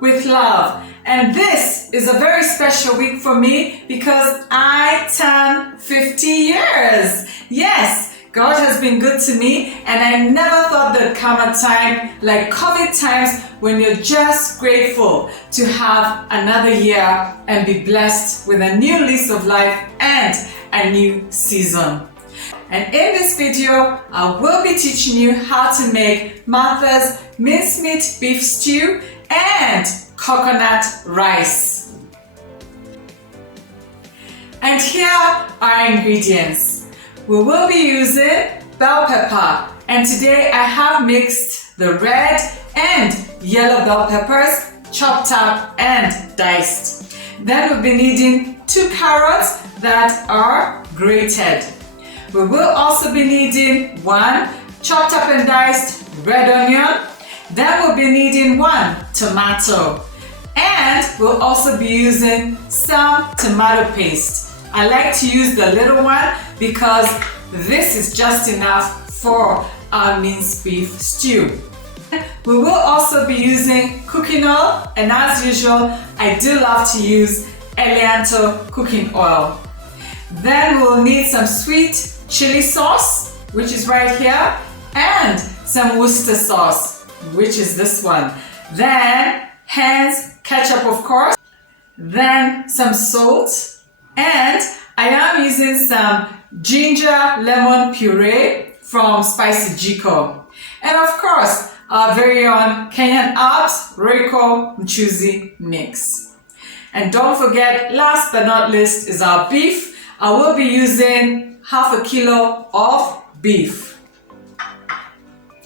with love. And this is a very special week for me because I turn 50 years. Yes, God has been good to me, and I never thought there'd come a time like COVID times when you're just grateful to have another year and be blessed with a new lease of life and a new season. And in this video, I will be teaching you how to make Martha's mincemeat beef stew and coconut rice. And here are our ingredients. We will be using bell pepper, and today I have mixed the red and yellow bell peppers, chopped up and diced. Then we'll be needing 2 carrots that are grated. We will also be needing 1 chopped up and diced red onion. Then we'll be needing 1 tomato. And we'll also be using some tomato paste. I like to use the little one because this is just enough for our minced beef stew. We will also be using cooking oil, and as usual, I do love to use Elianto cooking oil. Then we'll need some sweet chili sauce, which is right here, and some Worcester sauce, which is this one. Then Heinz ketchup, of course. Then some salt, and I am using some ginger lemon puree from Spicy Jiko. And of course, our very own Kenyan herbs, royco muchuzi mix. And don't forget, last but not least, is our beef. I will be using half a kilo of beef.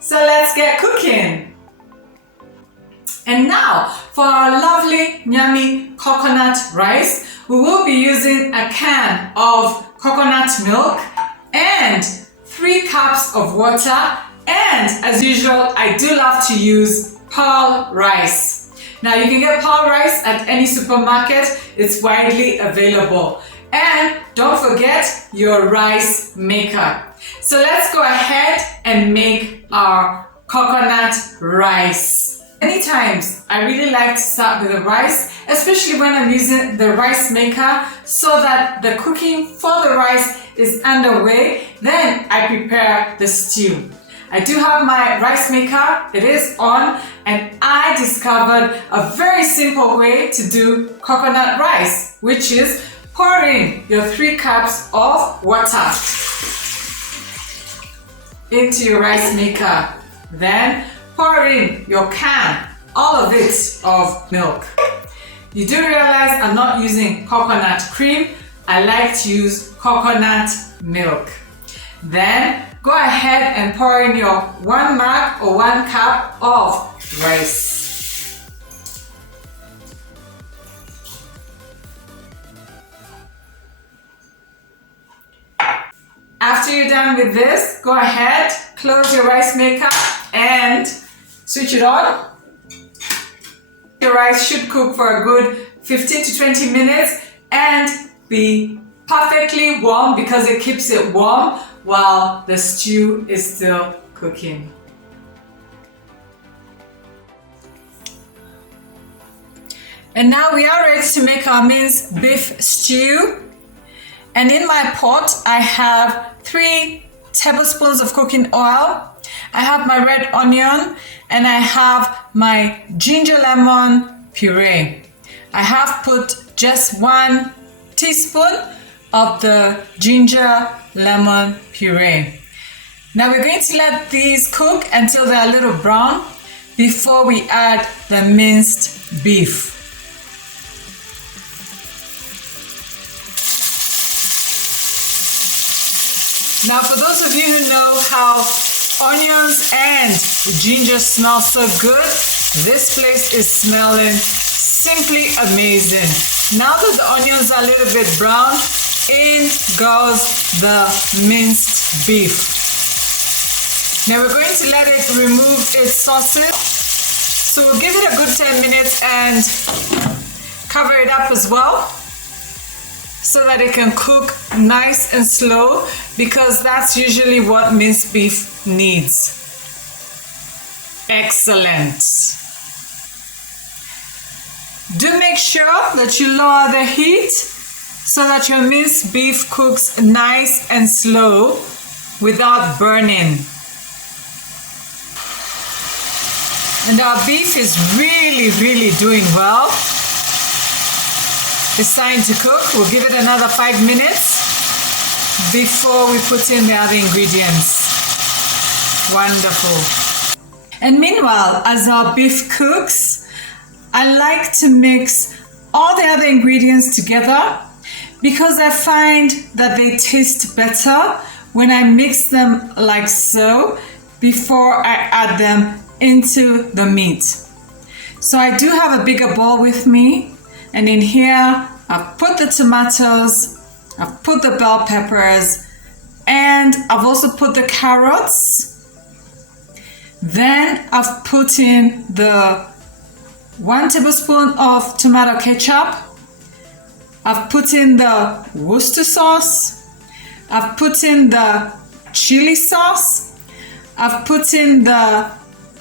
So let's get cooking. And now for our lovely, yummy coconut rice, we will be using a can of coconut milk and 3 cups of water. And as usual, I do love to use pearl rice. Now you can get pearl rice at any supermarket. It's widely available. And don't forget your rice maker. So let's go ahead and make our coconut rice. Many times I really like to start with the rice, especially when I'm using the rice maker, so that the cooking for the rice is underway. Then I prepare the stew. I do have my rice maker, it is on, and I discovered a very simple way to do coconut rice, which is pour in your 3 cups of water into your rice maker. Then pour in your can, all of it, of milk. You do realize I'm not using coconut cream. I like to use coconut milk. Then go ahead and pour in your 1 mug or 1 cup of rice. After you're done with this, go ahead, close your rice maker and switch it on. Your rice should cook for a good 15 to 20 minutes and be perfectly warm because it keeps it warm while the stew is still cooking. And now we are ready to make our minced beef stew. And in my pot, I have 3 tablespoons of cooking oil. I have my red onion and I have my ginger lemon puree. I have put just 1 teaspoon of the ginger lemon puree. Now we're going to let these cook until they're a little brown before we add the minced beef. Now for those of you who know how onions and ginger smell so good, this place is smelling simply amazing. Now that the onions are a little bit brown, in goes the minced beef. Now we're going to let it remove its sauces. So we'll give it a good 10 minutes and cover it up as well, so that it can cook nice and slow, because that's usually what minced beef needs. Excellent. Do make sure that you lower the heat so that your minced beef cooks nice and slow without burning. And our beef is really doing well. It's starting to cook. We'll give it another 5 minutes before we put in the other ingredients. Wonderful. And meanwhile, as our beef cooks, I like to mix all the other ingredients together because I find that they taste better when I mix them like so before I add them into the meat. So I do have a bigger bowl with me, and in here I've put the tomatoes, I've put the bell peppers, and I've also put the carrots. Then I've put in the 1 tablespoon of tomato ketchup. I've put in the Worcester sauce. I've put in the chili sauce. I've put in the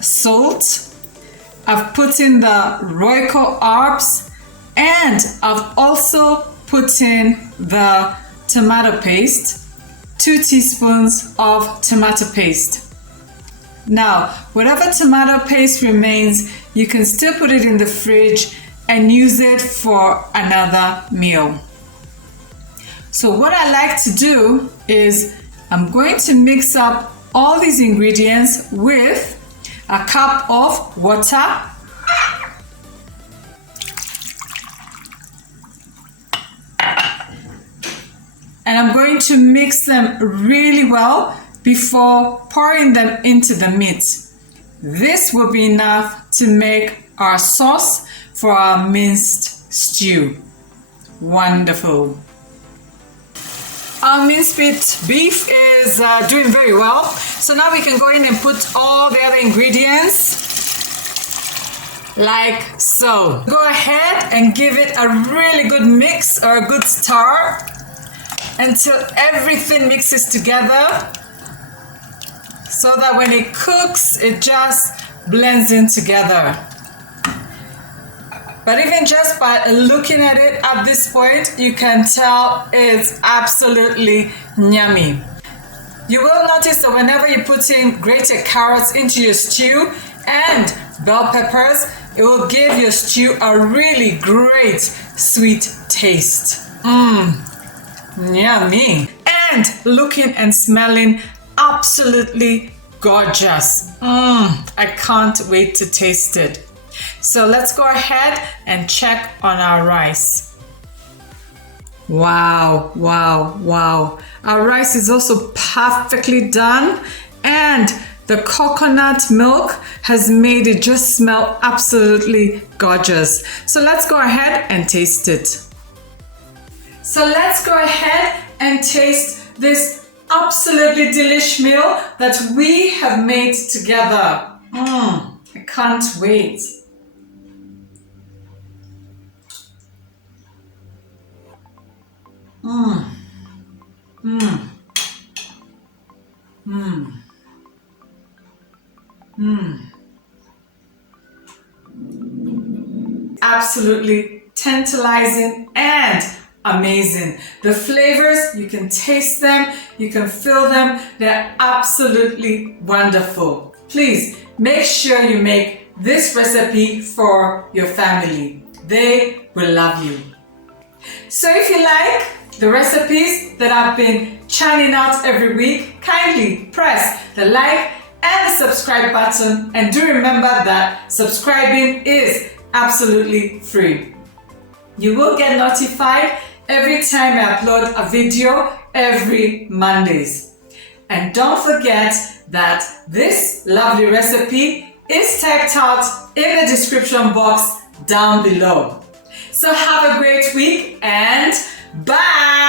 salt. I've put in the royco herbs, and I've also put in the tomato paste, 2 teaspoons of tomato paste. Now, whatever tomato paste remains, you can still put it in the fridge and use it for another meal. So what I like to do is I'm going to mix up all these ingredients with a cup of water, and I'm going to mix them really well before pouring them into the meat. This will be enough to make our sauce for our minced stew. Wonderful. Our minced beef is doing very well. So now we can go in and put all the other ingredients like so. Go ahead and give it a really good mix or a good stir until everything mixes together, so that when it cooks, it just blends in together. But even just by looking at it at this point, you can tell it's absolutely yummy. You will notice that whenever you put in grated carrots into your stew and bell peppers, it will give your stew a really great sweet taste. Yummy. And looking and smelling absolutely gorgeous. I can't wait to taste it. So let's go ahead and check on our rice. Wow. Our rice is also perfectly done, and the coconut milk has made it just smell absolutely gorgeous. So let's go ahead and taste it. So let's go ahead and taste this absolutely delish meal that we have made together. I can't wait. Absolutely tantalizing and amazing. The flavors, you can taste them, you can feel them. They're absolutely wonderful. Please make sure you make this recipe for your family. They will love you. So if you like the recipes that I've been churning out every week, kindly press the like and the subscribe button, and do remember that subscribing is absolutely free. You will get notified every time I upload a video every Mondays. And don't forget that this lovely recipe is typed out in the description box down below. So have a great week and bye!